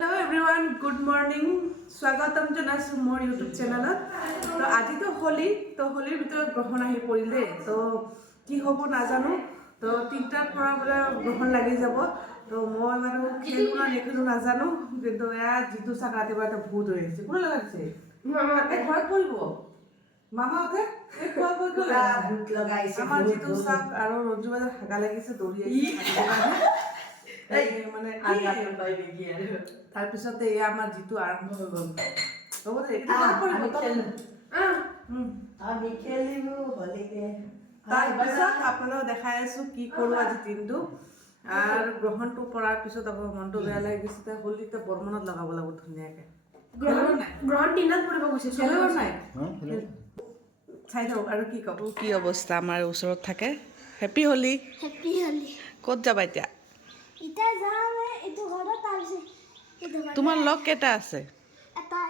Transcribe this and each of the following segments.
Hello everyone good morning स्वागतम जनाइছো मोर YouTube चैनलत तो আজি तो होली तो होलिर ভিতৰত গ্ৰহণ আহি পৰিলে তো কি হ'ব নাজানো তো তিনটাৰ পৰা বলে গ্ৰহণ লাগি যাব তো মই বাৰু খেলু না নেখেলু নাজানো কিন্তু এয়া জিতু চাক ৰাতিপুৱা এটা ভূত হৈ আছে কোনে লগাইছে মামাতে ঘৰত পৰিব মামাতে এই খোৱা কৈ গ'লা ভূত লগাইছে আমাৰ জিতু চাক আৰু ৰঞ্জু বাজাৰ হাগা লাগিছে দৌৰি আহিছে মানে তাৰপিছতে এয়া আমাৰ যিটো আৰম্ভ হৈ গ'ল হ'ব দে আমি খেলিব হলিকে তাৰপিছত আপোনালোকক দেখাই আছোঁ কি কৰোঁ আজি দিনটো আৰু গ্ৰহণটো পৰাৰ পিছত আকৌ মনটো বেয়া লাগি গৈছে হোলীতে বৰ্মনত লগাব লাগিব ধুনীয়াকৈ গ্ৰহণ দিনত পৰিব গৈছে খেলিব নাই চাই যাওক আৰু কি ক'ব কি অৱস্থা আমাৰ ওচৰত থাকে হেপী হোলী হেপী হোলী ক'ত যাবা এতিয়া এতিয়া যাম এইটো ঘৰত তাৰছে তোমাৰ লগ কেইটা আছে এটা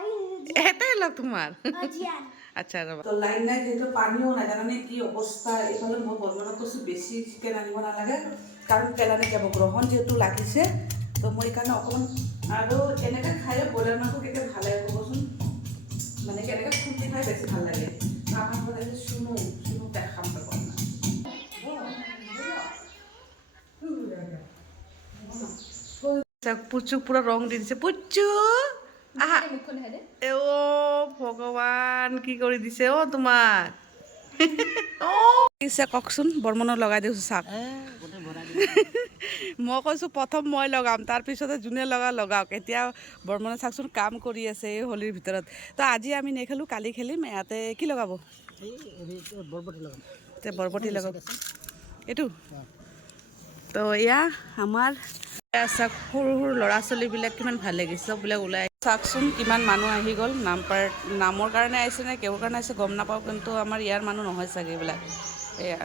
এটাই লগ তোমাৰ জিয়ান আচ্ছা ৰবা তো লাইন নাই যেহেতু পানীও নাই জানানে কি অৱস্থা এইফালে মই বৰ্মনত কৈছোঁ বেছি চিকেন আনিব নালাগে কাৰণ পেলানি যাব গ্ৰহণ যিহেতু লাগিছে তো মই এইকাৰণে অকণমান আৰু এনেকৈ খালে ব্ৰইলাৰ মাংস কেতিয়া ভাল লাগে ক'বচোন মানে কেনেকৈ ফুটি খাই বেছি ভাল লাগে আমাৰ ঘৰত আছে শুনো দেখাম পুচু পুৰা ৰং দি দিছে পুচু আহা এ অ ভগৱান কি কৰি দিছে অ তোমাক অ দিছে কওকচোন বৰ্মনত লগাই দিছোঁ চাওক মই কৈছোঁ প্ৰথম মই লগাম তাৰপিছতে যোনে লগাওক এতিয়া বৰ্মনে চাওকচোন কাম কৰি আছে এই হোলীৰ ভিতৰত তো আজি আমি নেখেলোঁ কালি খেলিম ইয়াতে কি লগাব বৰবটি লগাব এইটো তো এয়া আমাৰ চাওক সৰু সৰু ল'ৰা ছোৱালীবিলাক কিমান ভাল লাগিছে চববিলাক ওলাই চাওকচোন কিমান মানুহ আহি গ'ল নামৰ কাৰণে আহিছে নে কিহৰ কাৰণে আহিছে গম নাপাওঁ কিন্তু আমাৰ ইয়াৰ মানুহ নহয় চাগে এইবিলাক এয়া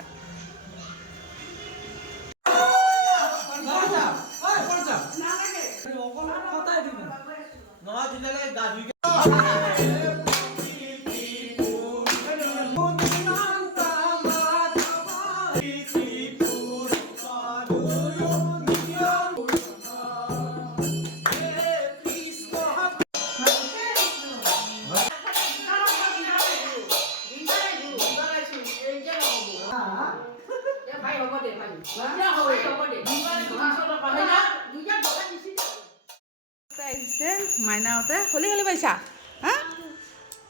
আহিছে মাইনাহঁতে হোলী খেলি পাইছা হা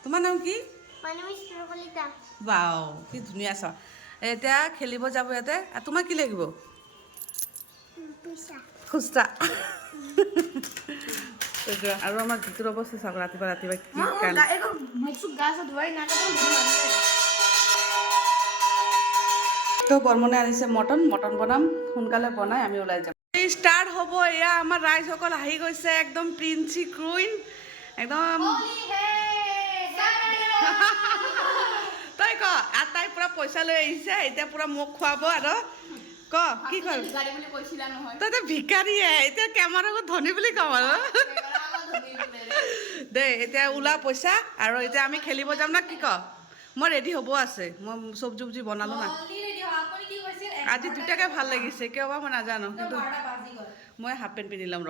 তোমাৰ নাম কি বাও কি ধুনীয়া চ এতিয়া খেলিব যাব ইয়াতে তোমাক কি লাগিব খুচৰা আৰু আমাৰ যিটোৰ অৱস্থা চাওক ৰাতিপুৱা কি তো বৰ্মনে আনিছে মটন বনাম সোনকালে বনাই আমি ওলাই যাম ষ্টাৰ্ট হ'ব এয়া আমাৰ ৰাইজসকল আহি গৈছে একদম প্ৰিন্সি কুইন একদম তই ক তাই পূৰা পইচা লৈ আহিছে এতিয়া পূৰা মোক খুৱাব আৰু ক কি কৰ তই তো ভিকাৰীয়ে এতিয়া কেমেৰা আগত ধনী বুলি কম আৰু দেই এতিয়া ওলা পইচা আৰু এতিয়া আমি খেলিব যাম না কি ক মই ৰেডি হ'ব আছে মই চব্জি বনালোঁ না আজি দুটাকে ভাল লাগিছে কিয় বা মই নাজানো কিন্তু মই হাফ পেণ্ট পিন্ধি ল'ম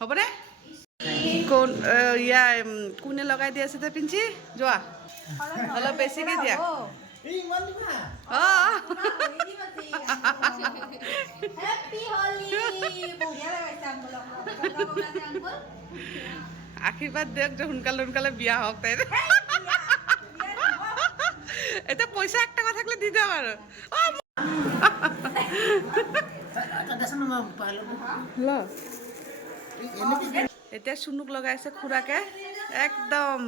হ'বনে কোন কোনে লগাই দি আছে তই পিন্ধি যোৱা অলপ বেছিকৈ দিয়া অঁ আশীৰ্বাদ দিয়ক যে সোনকালে বিয়া হওক তাইৰ এতিয়া পইচা 1 টকা থাকিলে দি দিয়ক আৰু এতিয়া চুনুক লগাইছে খুৰাকে একদম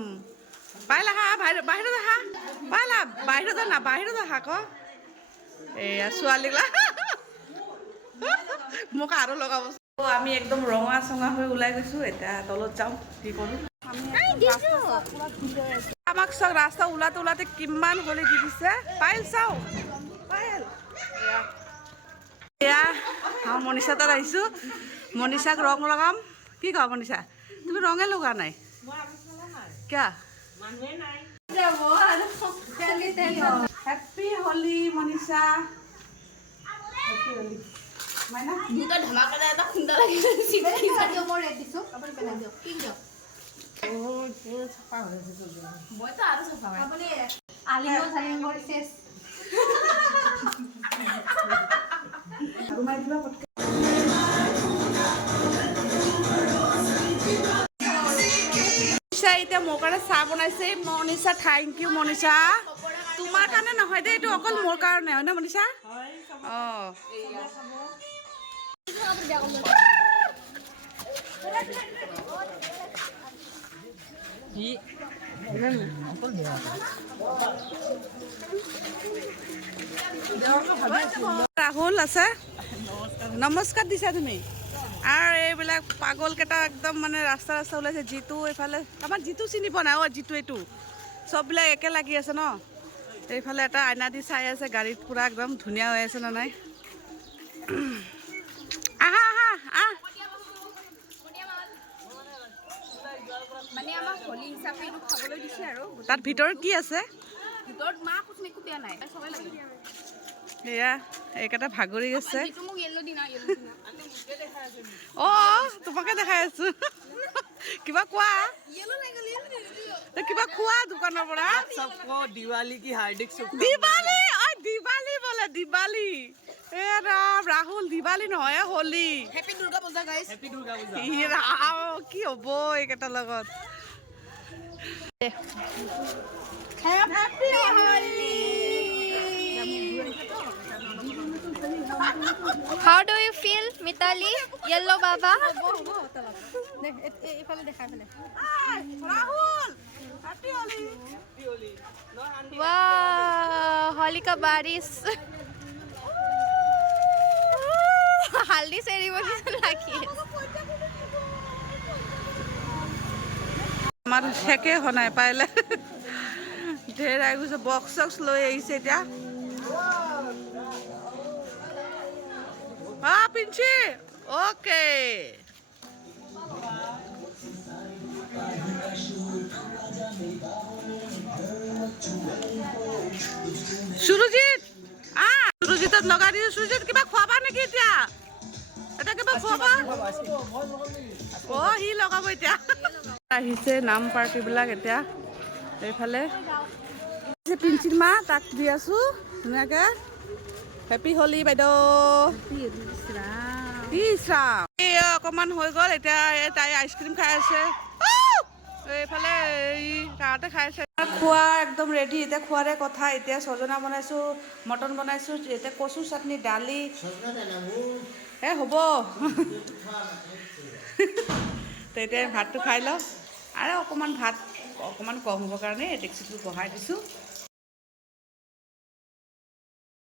পাইলা হা বাহিৰত আহা পাইলা বাহিৰত আহা ক এয়া ছোৱালীগিলা মোক আৰু লগাব আমি একদম ৰঙা চঙা হৈ ওলাই গৈছোঁ এতিয়া তলত যাওঁ কি কৰোঁ আমাক চাওক ৰাস্তা ওলাতে কিমান হোলী দি দিছে পাইল চাওঁ পাইল এয়া আমাৰ মনীষা তাত আহিছোঁ মনীষাক ৰং লগাম কি কোৱা মনীষা তুমি ৰঙে লগা নাই কিয় হেপী হোলী মনীষা হেপী হোলী মাইনা দুটা ধমাকাদাৰ এটা খুন্দা লাগিলে চিপি দিও মই ৰেড দিছো আপুনি পেলাই দিয়ক কি দিয়ক মইতো আৰু চফা আপুনি আলিঙ্গ শেষ ঘুমাই দিবা পটকে মনীষা এতিয়া মোৰ কাৰণে চাহ বনাইছে মনীষা থেংক ইউ মনীষা তোমাৰ কাৰণে নহয় দেই এইটো অকল মোৰ কাৰণে হয় ন মনীষা অঁ ৰাহুল আছে নমস্কাৰ দিছা তুমি আৰু এইবিলাক পাগলকেইটা একদম মানে ৰাস্তা ৰাস্তা ওলাইছে জিতু এইফালে আমাৰ জিতু চিনি পোৱা নাই অঁ জিতু এইটো চববিলাক একে লাগি আছে ন এইফালে এটা আইনা দি চাই আছে গাড়ীত পূৰা একদম ধুনীয়া হৈ আছে নে নাই আহা আহা আহ মানে আমাক হোলি হিচাপে এইটো খাবলৈ দিছে আৰু তাত ভিতৰত কি আছে ভিতৰত মা কুছ একো দিয়া নাই সবাই লাগে এয়া এইকেইটা ভাগৰি আছে যিটো মোক য়েল্লো দিনা অঁ তোমাকে দেখাই আছো কিবা কোৱা কিবা খোৱা দোকানৰ পৰা सबको दिवाली की हार्दिक দিৱালী ঐ দিৱালী বোলে দিৱালী এ ৰাম ৰাহুল দিৱালী নহয় Holi happy Durga Puja guys happy Durga Puja ই ৰাম কি হ'ব এইকেইটাৰ লগত happy Holi How do you feel, Mitali? Yellow Baba? Rahul happy Holi Wow, Holi ka baris. Haldi ceremony lagi. আমাৰ শেষে হোৱা নাই পাইলে ঢেৰ আহি গৈছে বক্স চক্স লৈ আহিছে এতিয়া পিঞ্চি অ'কে সুৰজিত সুৰজিতত লগাই দিছো সুৰজিত কিবা খোৱাবা নেকি এতিয়া এটা কিবা খোৱাবা সি লগাব এতিয়া আহিছে নাম পাৰ্টিবিলাক এতিয়া এইফালে পিঞ্চিৰ মা তাক দি আছো ধুনীয়াকে হেপী হোলী বাইদেউ ইছৰাম এই অকণমান হৈ গ'ল এতিয়া তাই আইচক্ৰীম খাই আছে এইফালে এই তাতে খাই আছে খোৱা একদম ৰেডি এতিয়া খোৱাৰে কথা এতিয়া ছজনা বনাইছোঁ মটন বনাইছোঁ এতিয়া কচু চাটনি দালি হ'ব তো এতিয়া ভাতটো খাই লওঁ আৰু অকণমান ভাত অকণমান কম হ'বৰ কাৰণে ডেক্সিটো বহাই দিছোঁ